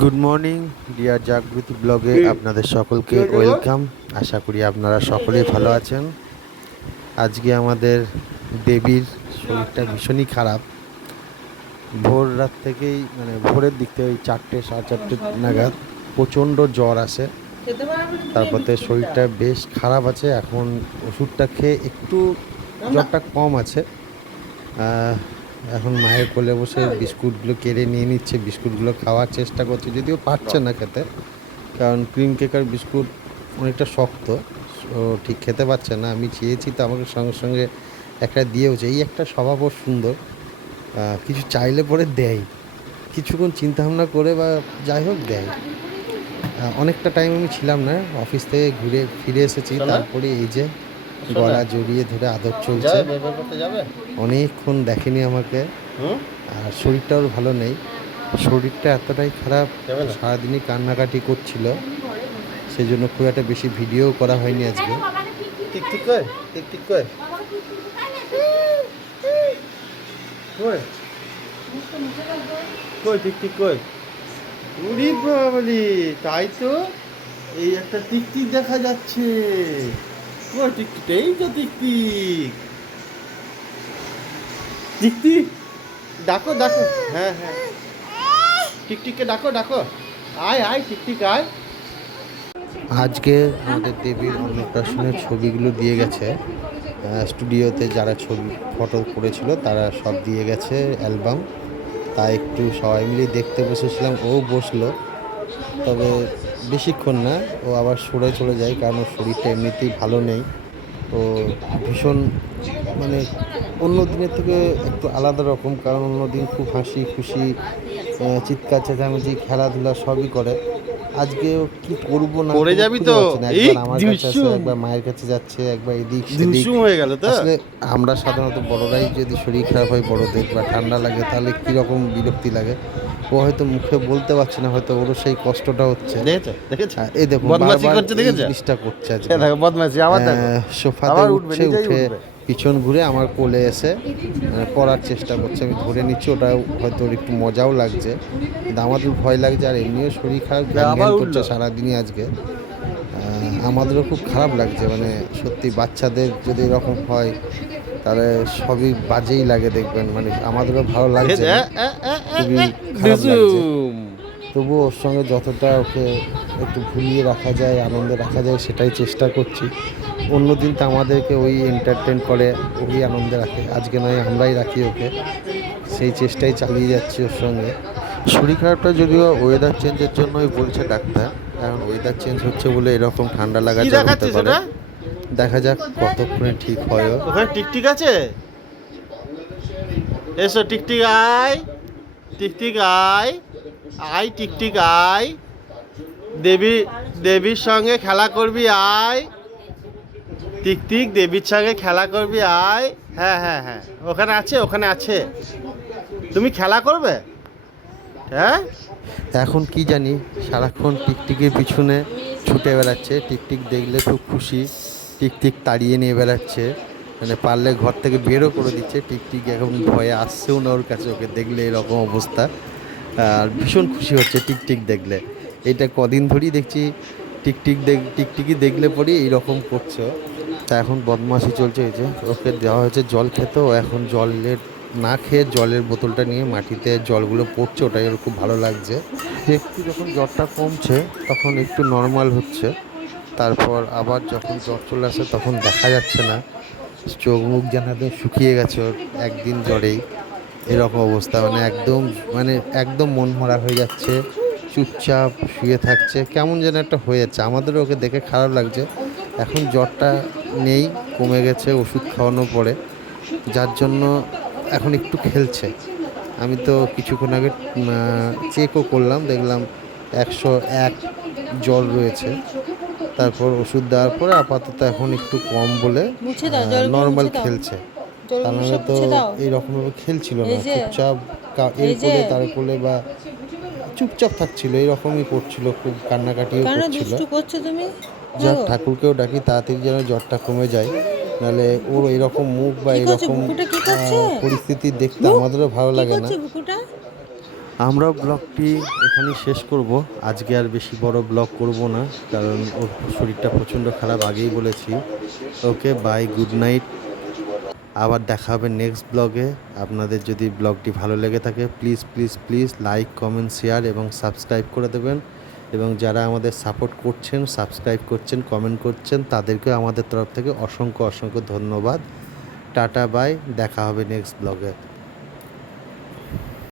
Good morning deer Jagriti ব্লগে আপনাদের সকলকে ওয়েলকাম। আশা করি আপনারা সকলেই ভালো আছেন। আজকে আমাদের দেবীর শরীরটা ভীষণই খারাপ। ভোর রাত থেকেই ভোরের দিক থেকে ওই 4টে 4:30 নাগাদ প্রচণ্ড জ্বর আসে। তারপরে শরীরটা বেশ খারাপ আছে। এখন ওষুধটা খেয়ে একটু জ্বরটা কম আছে। এখন মায়ের কোলে বসে বিস্কুটগুলো কেড়ে নিয়ে নিচ্ছে, বিস্কুটগুলো খাওয়ার চেষ্টা করছে, যদিও পারছে না খেতে, কারণ ক্রিম কেকার বিস্কুট অনেকটা শক্ত, ও ঠিক খেতে পারছে না। আমি চেয়েছি তো আমাকে সঙ্গে সঙ্গে একটা দিয়েওছে। এই একটা স্বভাব ওর সুন্দর, কিছু চাইলে পরে দেয়, কিছুক্ষণ চিন্তাভাবনা করে বা যাই হোক দেয়। অনেকটা টাইম আমি ছিলাম না, অফিস থেকে ঘুরে ফিরে এসেছি, তারপরে এই যে গলা জড়িয়ে ধরে আদর চলছে। অনেকক্ষণ দেখেনি আমাকে, আর শরীরটাও ভালো নেই। শরীরটা এতটাই খারাপ, সারাদিনই কান্নাকাটি করছিল, সেই জন্য খুব একটা বেশি ভিডিও করা হয়নি আজকে। টিক টিক কর, টিক টিক কর, কই কই টিক টিক কই। উরি বাবালি, তাই তো এই একটা টিকটিক দেখা যাচ্ছে। কই টিকটিক, এই তো টিকটিক, টিকটিক ডাকো ডাকো, হ্যাঁ হ্যাঁ, টিকটিককে ডাকো ডাকো, আয় আয় টিকটিক আয়। আজকে আমাদের দেবীর অন্নপ্রাশনের ছবিগুলো দিয়ে গেছে স্টুডিওতে, যারা ছবি ফটো করেছিল তারা সব দিয়ে গেছে অ্যালবাম। তা একটু সবাই মিলে দেখতে বসেছিলাম, ও বসলো, তবে বেশিক্ষণ না, ও আবার সরে চলে যায়, কারণ ওর শরীরটা এমনিতেই ভালো নেই। তো ভীষণ অন্য দিনের থেকে একটু আলাদা রকম, কারণ অন্য দিন খুব হাসি খুশি, চিৎকার চেঁচামেচি, খেলাধুলা সবই করে। আজকেও কি করবো না পড়ে যাবি তো, একবার আমার কাছে আসে, একবার মায়ের কাছে যাচ্ছে, একবার এদিক সেদিক হয়ে গেল তো। আসলে আমরা সাধারণত বড়রাই যদি শরীর খারাপ হয় বড়দের বা ঠান্ডা লাগে, তাহলে কীরকম বিরক্তি লাগে। ও হয়তো মুখে বলতে পারছে না, হয়তো ওরও সেই কষ্টটা হচ্ছে। এই দেখুন জিনিসটা করছে আজকে, সোফাতে উঠছে, উঠে পিছন ঘুরে আমার কোলে এসে পড়ার চেষ্টা করছে। আমি ধরে নিচ্ছি, ওটা হয়তো ওর একটু মজাও লাগছে, কিন্তু আমাদের ভয় লাগছে। আর এমনিও শরীর খারাপ, ঘ্যান করছে সারাদিনই আজকে। আমাদেরও খুব খারাপ লাগছে, সত্যি বাচ্চাদের যদি এরকম হয় তাহলে সবই বাজেই লাগে দেখবেন, আমাদেরও ভালো লাগছে, খুবই খারাপ লাগছে। তবুও ওর সঙ্গে যতটা ওকে একটু ভুলিয়ে রাখা যায়, আনন্দে রাখা যায়, সেটাই চেষ্টা করছি। অন্যদিন তো আমাদেরকে ওই এন্টারটেন করে, ওই আনন্দে রাখে, আজকে নয় আমরাই রাখি ওকে, সেই চেষ্টাই চালিয়ে যাচ্ছি ওর সঙ্গে। শরীর খারাপটা যদিও ওয়েদার চেঞ্জের জন্যই বলছে ডাক্তার, কারণ ওয়েদার চেঞ্জ হচ্ছে বলে এরকম ঠান্ডা লাগা হতে পারে। দেখা যাক কতক্ষণে ঠিক হয়। ওখানে টিকটিক আছে, এসো টিকটিক আয়, টিকটিক আয়, আয় টিকটিক আয়, দেবীর সঙ্গে খেলা করবি আয়, টিকটিক দেবীর সঙ্গে খেলা করবি আয়। হ্যাঁ হ্যাঁ হ্যাঁ, ওখানে আছে, ওখানে আছে, তুমি খেলা করবে। হ্যাঁ, এখন কি জানি সারাক্ষণ টিকটিকের পিছনে ছুটে বেড়াচ্ছে, টিকটিক দেখলে খুব খুশি, টিকটিক তাড়িয়ে নিয়ে বেড়াচ্ছে, পারলে ঘর থেকে বেরও করে দিচ্ছে। টিকটিক এখন ভয়ে আসছেও না ওর কাছে, ওকে দেখলে এরকম অবস্থা। আর ভীষণ খুশি হচ্ছে টিকটিক দেখলে। এটা কদিন ধরেই দেখছি, টিকটিকি দেখলে পরেই এইরকম করছে। তা এখন বদমাশি চলছে, এই যে ওকে দেওয়া হয়েছে জল খেতে, ও এখন জলের না খেয়ে জলের বোতলটা নিয়ে মাটিতে জলগুলো পড়ছে, ওটাই ওর খুব ভালো লাগছে। একটু যখন জ্বরটা কমছে তখন একটু নর্মাল হচ্ছে, তারপর আবার যখন জ্বর চলে আসে তখন দেখা যাচ্ছে না, চোখ মুখ যেন একদম শুকিয়ে গেছে ওর একদিন জ্বরেই। এরকম অবস্থা, একদম মনমরা হয়ে যাচ্ছে, চুপচাপ শুয়ে থাকছে, কেমন যেন একটা হয়ে যাচ্ছে। আমাদেরও ওকে দেখে খারাপ লাগছে। এখন জ্বরটা নেই, কমে গেছে ওষুধ খাওয়ানোর পরে, যার জন্য এখন একটু খেলছে। আমি তো কিছুক্ষণ আগে চেকও করলাম, দেখলাম 101 জ্বর রয়েছে। তারপর ওষুধ দেওয়ার পরে আপাতত এখন একটু কম বলে নর্মাল খেলছে। তাহলে তো এইরকমভাবে খেলছিল না, চুপচাপ এর কোলে তার কোলে বা চুপচাপ থাকছিল, এরকমই করছিল, খুব কান্নাকাটিও করছিল। যাক, ঠাকুরকেও ডাকি তাড়াতাড়ি যেন জ্বরটা কমে যায়, নাহলে ওর এরকম মুখ বা এরকম পরিস্থিতি দেখতে আমাদেরও ভালো লাগে না। আমরা ব্লগটি এখানেই শেষ করব। আজকে আর বেশি বড় ব্লগ করব না, কারণ ওর শরীরটা প্রচণ্ড খারাপ, আগেই বলেছি। Okay bye, good night. আবার দেখা হবে নেক্সট ব্লগে। আপনাদের যদি ব্লগটি ভালো লেগে থাকে please please please like, comment, share এবং সাবস্ক্রাইব করে দেবেন। এবং যারা আমাদের সাপোর্ট করছেন, সাবস্ক্রাইব করছেন, কমেন্ট করছেন, তাদেরকে আমাদের তরফ থেকে অসংখ্য অসংখ্য ধন্যবাদ। টাটা বাই, দেখা হবে নেক্সট ব্লগে।